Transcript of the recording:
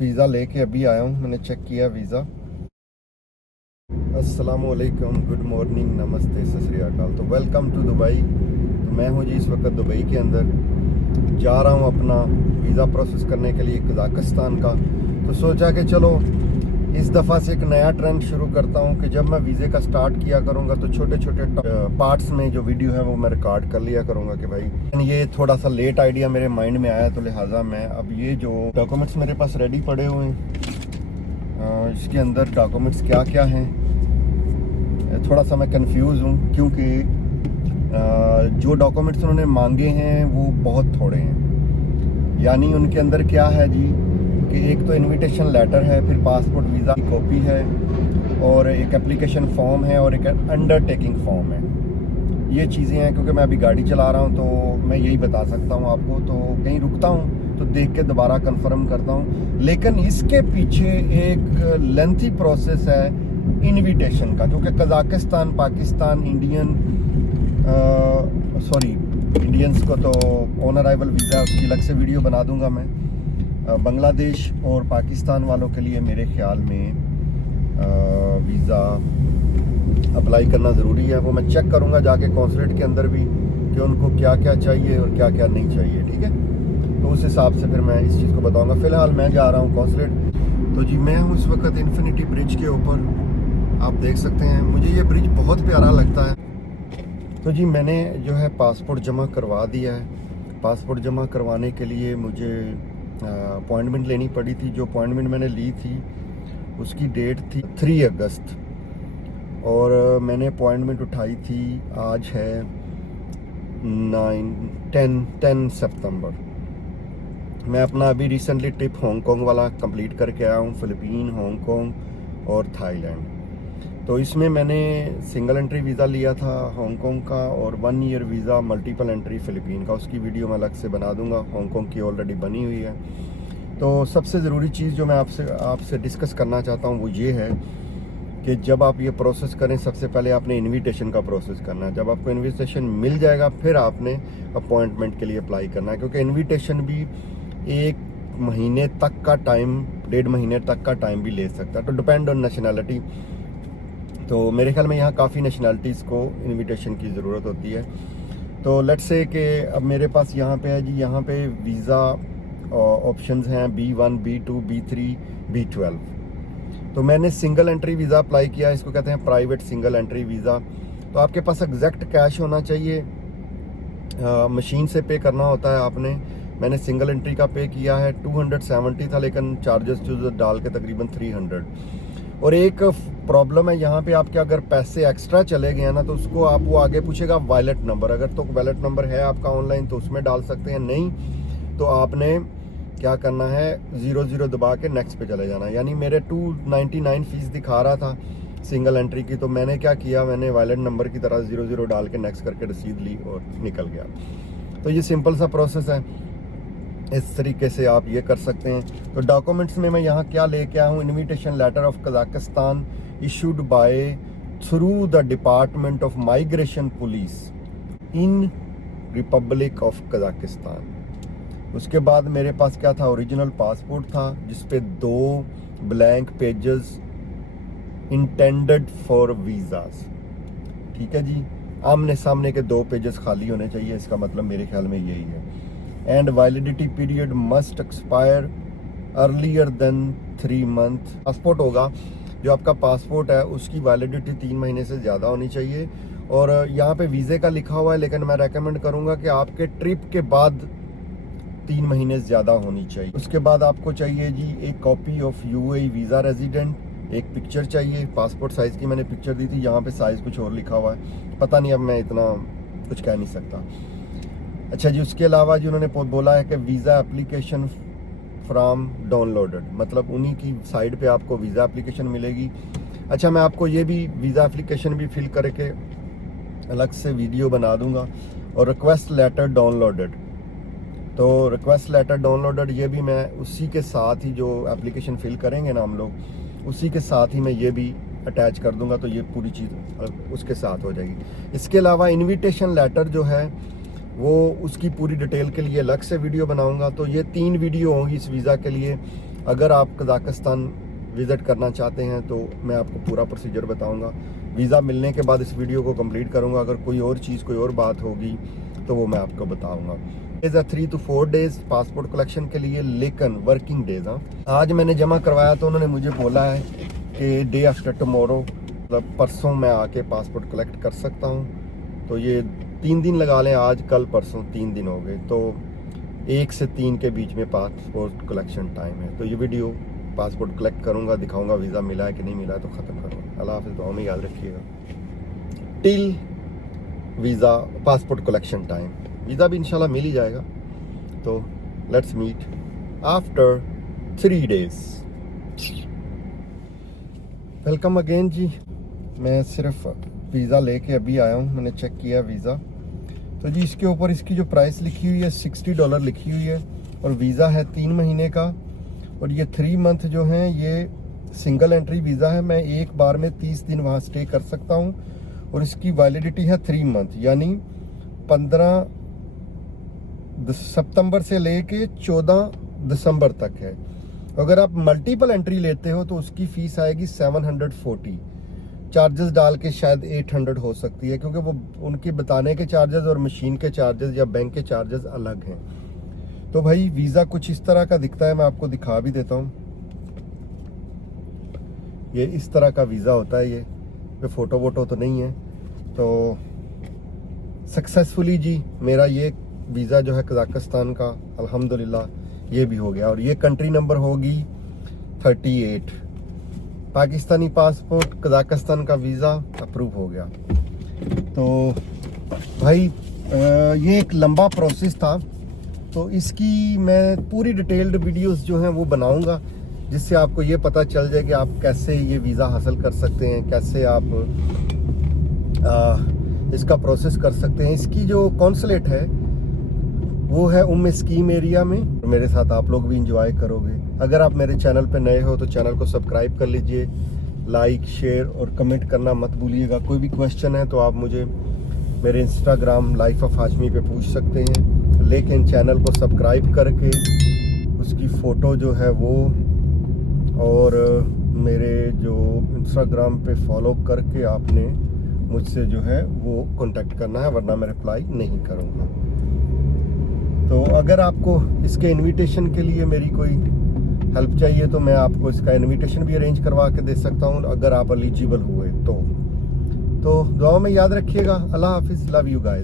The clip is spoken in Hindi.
वीज़ा लेके अभी आया हूँ, मैंने चेक किया वीज़ा। अस्सलाम वालेकुम, गुड मॉर्निंग, नमस्ते, सत श्री अकाल। तो वेलकम टू दुबई। तो मैं हूँ जी इस वक्त दुबई के अंदर, जा रहा हूँ अपना वीज़ा प्रोसेस करने के लिए कज़ाकिस्तान का। तो सोचा कि चलो इस दफ़ा से एक नया ट्रेंड शुरू करता हूँ कि जब मैं वीज़े का स्टार्ट किया करूँगा तो छोटे छोटे पार्ट्स में जो वीडियो है वो मैं रिकॉर्ड कर लिया करूँगा कि भाई ये थोड़ा सा लेट आइडिया मेरे माइंड में आया, तो लिहाजा मैं अब ये जो डॉक्यूमेंट्स मेरे पास रेडी पड़े हुए हैं, इसके अंदर डॉक्यूमेंट्स क्या क्या हैं, थोड़ा सा मैं कंफ्यूज हूँ क्योंकि जो डॉक्यूमेंट्स उन्होंने मांगे हैं वो बहुत थोड़े हैं। यानी उनके अंदर क्या है जी कि एक तो इनविटेशन लेटर है, फिर पासपोर्ट वीज़ा की कॉपी है, और एक एप्लीकेशन फॉर्म है, और एक अंडरटेकिंग फॉर्म है। ये चीज़ें हैं क्योंकि मैं अभी गाड़ी चला रहा हूँ तो मैं यही बता सकता हूँ आपको। तो कहीं रुकता हूँ तो देख के दोबारा कंफर्म करता हूँ। लेकिन इसके पीछे एक लेंथी प्रोसेस है इनविटेशन का, क्योंकि कज़ाकिस्तान, पाकिस्तान, इंडियंस को तो ऑन अराइवल वीज़ा, उसकी अलग से वीडियो बना दूंगा मैं। बांग्लादेश और पाकिस्तान वालों के लिए मेरे ख्याल में वीज़ा अप्लाई करना ज़रूरी है। वो मैं चेक करूँगा जाके कॉन्सुलेट के अंदर भी कि उनको क्या क्या चाहिए और क्या क्या नहीं चाहिए, ठीक है। तो उस हिसाब से फिर मैं इस चीज़ को बताऊँगा। फ़िलहाल मैं जा रहा हूँ कॉन्सुलेट। तो जी मैं हूँ इस वक्त इन्फिनिटी ब्रिज के ऊपर, आप देख सकते हैं। मुझे ये ब्रिज बहुत प्यारा लगता है। तो जी मैंने जो है पासपोर्ट जमा करवा दिया है। पासपोर्ट जमा करवाने के लिए मुझे अपॉइंटमेंट लेनी पड़ी थी। जो अपॉइंटमेंट मैंने ली थी उसकी डेट थी 3 अगस्त, और मैंने अपॉइंटमेंट उठाई थी, आज है 10 सितंबर। मैं अपना अभी रिसेंटली ट्रिप हांगकांग वाला कंप्लीट करके आया हूँ, फ़िलिपीन, हांगकांग और थाईलैंड। तो इसमें मैंने सिंगल एंट्री वीज़ा लिया था हांगकांग का, और 1 ईयर वीज़ा मल्टीपल एंट्री फ़िलिपीन का। उसकी वीडियो मैं अलग से बना दूंगा, हांगकांग की ऑलरेडी बनी हुई है। तो सबसे ज़रूरी चीज़ जो मैं आपसे डिस्कस करना चाहता हूँ वो ये है कि जब आप ये प्रोसेस करें, सबसे पहले आपने इनविटेशन का प्रोसेस करना है। जब आपको इनविटेशन मिल जाएगा फिर आपने अपॉइंटमेंट के लिए अप्लाई करना है, क्योंकि इनविटेशन भी 1 महीने तक का टाइम, 1.5 महीने तक का टाइम भी ले सकता है। तो डिपेंड ऑन नेशनैलिटी। तो मेरे ख्याल में यहाँ काफ़ी नेशनैलिटीज़ को इनविटेशन की ज़रूरत होती है। तो लेट्स से कि अब मेरे पास यहाँ पे है जी, यहाँ पे वीज़ा ऑप्शंस हैं B1, B2, B3, B12। तो मैंने सिंगल एंट्री वीज़ा अप्लाई किया, इसको कहते हैं प्राइवेट सिंगल एंट्री वीज़ा। तो आपके पास एग्जैक्ट कैश होना चाहिए, मशीन से पे करना होता है आपने। मैंने सिंगल एंट्री का पे किया है, 270 था, लेकिन चार्जेस डाल के तकरीबन 300। और एक प्रॉब्लम है यहाँ पे, आपके अगर पैसे एक्स्ट्रा चले गए हैं ना तो उसको आप वो आगे पूछेगा वॉलेट नंबर। अगर तो वॉलेट नंबर है आपका ऑनलाइन तो उसमें डाल सकते हैं, नहीं तो आपने क्या करना है, 00 दबा के नेक्स्ट पे चले जाना। यानी मेरे 299 फीस दिखा रहा था सिंगल एंट्री की, तो मैंने क्या किया, मैंने वॉलेट नंबर की तरह 00 डाल के नेक्स्ट करके रसीद ली और निकल गया। तो ये सिंपल सा प्रोसेस है, इस तरीके से आप ये कर सकते हैं। तो डॉक्यूमेंट्स में मैं यहाँ क्या लेके आया हूँ, invitation letter of Kazakhstan issued by through the department of migration police in Republic of Kazakhstan. उसके बाद मेरे पास क्या था, ओरिजिनल पासपोर्ट था जिसपे 2 blank pages intended for visas, ठीक है जी। आमने सामने के 2 पेजेस खाली होने चाहिए, इसका मतलब मेरे ख्याल में यही है। And validity period must expire earlier than 3 month. Passport होगा, जो आपका पासपोर्ट है उसकी वैलिडिटी 3 महीने से ज़्यादा होनी चाहिए। और यहाँ पे वीज़े का लिखा हुआ है, लेकिन मैं रेकमेंड करूँगा कि आपके ट्रिप के बाद 3 महीने ज़्यादा होनी चाहिए। उसके बाद आपको चाहिए जी एक copy of UAE visa resident, एक पिक्चर चाहिए पासपोर्ट साइज़ की। मैंने पिक्चर दी थी, यहाँ पे साइज़ कुछ और लिखा हुआ है, पता नहीं, अब मैं इतना कुछ कह नहीं सकता। अच्छा जी, उसके अलावा जी उन्होंने बोला है कि वीज़ा एप्लीकेशन फ्राम डाउनलोडेड, मतलब उन्हीं की साइड पे आपको वीज़ा एप्लीकेशन मिलेगी। अच्छा, मैं आपको ये भी वीज़ा एप्लीकेशन भी फिल करके अलग से वीडियो बना दूंगा। और रिक्वेस्ट लेटर डाउनलोडेड, तो रिक्वेस्ट लेटर डाउनलोडेड ये भी मैं उसी के साथ ही, जो एप्लीकेशन फिल करेंगे ना हम लोग, उसी के साथ ही मैं ये भी अटैच कर दूंगा, तो ये पूरी चीज़ उसके साथ हो जाएगी। इसके अलावा इनविटेशन लेटर जो है वो उसकी पूरी डिटेल के लिए अलग से वीडियो बनाऊंगा। तो ये 3 वीडियो होंगी इस वीज़ा के लिए। अगर आप कज़ाकिस्तान विज़िट करना चाहते हैं तो मैं आपको पूरा प्रोसीजर बताऊंगा। वीज़ा मिलने के बाद इस वीडियो को कंप्लीट करूंगा। अगर कोई और चीज़, कोई और बात होगी तो वो मैं आपको बताऊंगा। Is 3 to 4 days passport collection के लिए, लेकिन वर्किंग डेज़। आज मैंने जमा करवाया तो उन्होंने मुझे बोला है कि डे आफ्टर टमोरो, मतलब परसों मैं आके पासपोर्ट कलेक्ट कर सकता हूँ। तो ये 3 दिन लगा लें, आज कल परसों 3 दिन हो गए, तो 1 से 3 के बीच में पासपोर्ट कलेक्शन टाइम है। तो ये वीडियो पासपोर्ट कलेक्ट करूँगा, दिखाऊँगा वीज़ा मिला है कि नहीं मिला है, तो ख़त्म करूँगा। अल्लाह हाफ़िज़, दुआ में याद रखिएगा। Till visa passport collection time, visa भी इंशाल्लाह मिल ही जाएगा। तो let's meet after 3 days. Welcome again जी। मैं सिर्फ वीज़ा लेके अभी आया हूँ, मैंने चेक किया वीज़ा। तो जी इसके ऊपर इसकी जो प्राइस लिखी हुई है $60 लिखी हुई है, और वीज़ा है 3 महीने का। और ये 3 मंथ जो हैं ये सिंगल एंट्री वीज़ा है। मैं एक बार में 30 दिन वहाँ स्टे कर सकता हूँ, और इसकी वैलिडिटी है 3 मंथ, यानी 15 सितंबर से लेके 14 दिसंबर तक है। अगर आप मल्टीपल एंट्री लेते हो तो उसकी फ़ीस आएगी 740, चार्जेस डाल के शायद 800 हो सकती है, क्योंकि वो उनके बताने के चार्जेस और मशीन के चार्जेस या बैंक के चार्जेस अलग हैं। तो भाई वीज़ा कुछ इस तरह का दिखता है, मैं आपको दिखा भी देता हूँ। ये इस तरह का वीज़ा होता है। ये फ़ोटो वोटो तो नहीं है। तो सक्सेसफुली जी मेरा ये वीज़ा जो है कज़ाकिस्तान का, अल्हम्दुलिल्लाह ये भी हो गया। और ये कंट्री नंबर होगी 38। पाकिस्तानी पासपोर्ट, कज़ाकिस्तान का वीज़ा अप्रूव हो गया। तो भाई ये एक लंबा प्रोसेस था, तो इसकी मैं पूरी डिटेल्ड वीडियोस जो हैं वो बनाऊंगा, जिससे आपको ये पता चल जाए कि आप कैसे ये वीज़ा हासिल कर सकते हैं, कैसे आप इसका प्रोसेस कर सकते हैं। इसकी जो कॉन्सुलेट है वो है स्कीम एरिया में। मेरे साथ आप लोग भी इंजॉय करोगे। अगर आप मेरे चैनल पे नए हो तो चैनल को सब्सक्राइब कर लीजिए, लाइक, शेयर और कमेंट करना मत भूलिएगा। कोई भी क्वेश्चन है तो आप मुझे मेरे इंस्टाग्राम लाइफ ऑफ हाशमी पे पूछ सकते हैं, लेकिन चैनल को सब्सक्राइब करके उसकी फ़ोटो जो है वो, और मेरे जो इंस्टाग्राम पे फॉलो करके आपने मुझसे जो है वो कांटेक्ट करना है, वरना मैं रिप्लाई नहीं करूँगा। तो अगर आपको इसके इनविटेशन के लिए मेरी कोई हेल्प चाहिए तो मैं आपको इसका इनविटेशन भी अरेंज करवा के दे सकता हूँ, अगर आप एलिजिबल हुए तो दुआ में याद रखिएगा। अल्लाह हाफिज़, लव यू गाइस।